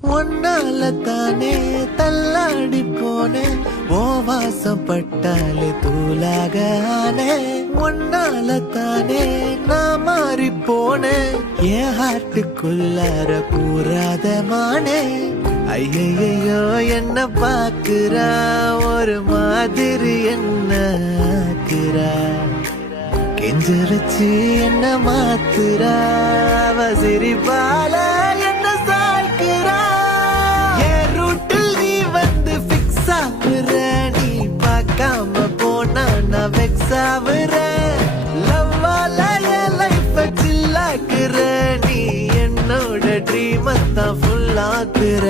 ஒன்னால தானே தள்ளாடி போனேன் ஓ வாசம் பட்டாலே தூளாக ஆனே ஒன்னால தானே நான் மாறி போனேன் என் ஹார்ட்டுக்குள்ளார கூறாத மானே ஐயையோ என்ன பாக்குறா ஒரு மாதிரி என்ன ஆக்குறா கெஞ்சரிச்சு என்ன மாத்துறா அவ சிரிப்பால என்ன சாய்க்கிறா என் ரூட்டில் நீ வந்து பிக்ஸ் ஆகுற நீ பார்க்காம போனா நான் வெக்ஸ் ஆகுற லவ்வால என் லைஃப சில்லாக்குற நீ என்னோட ட்ரீம் தான் ஃபுல் ஆக்குற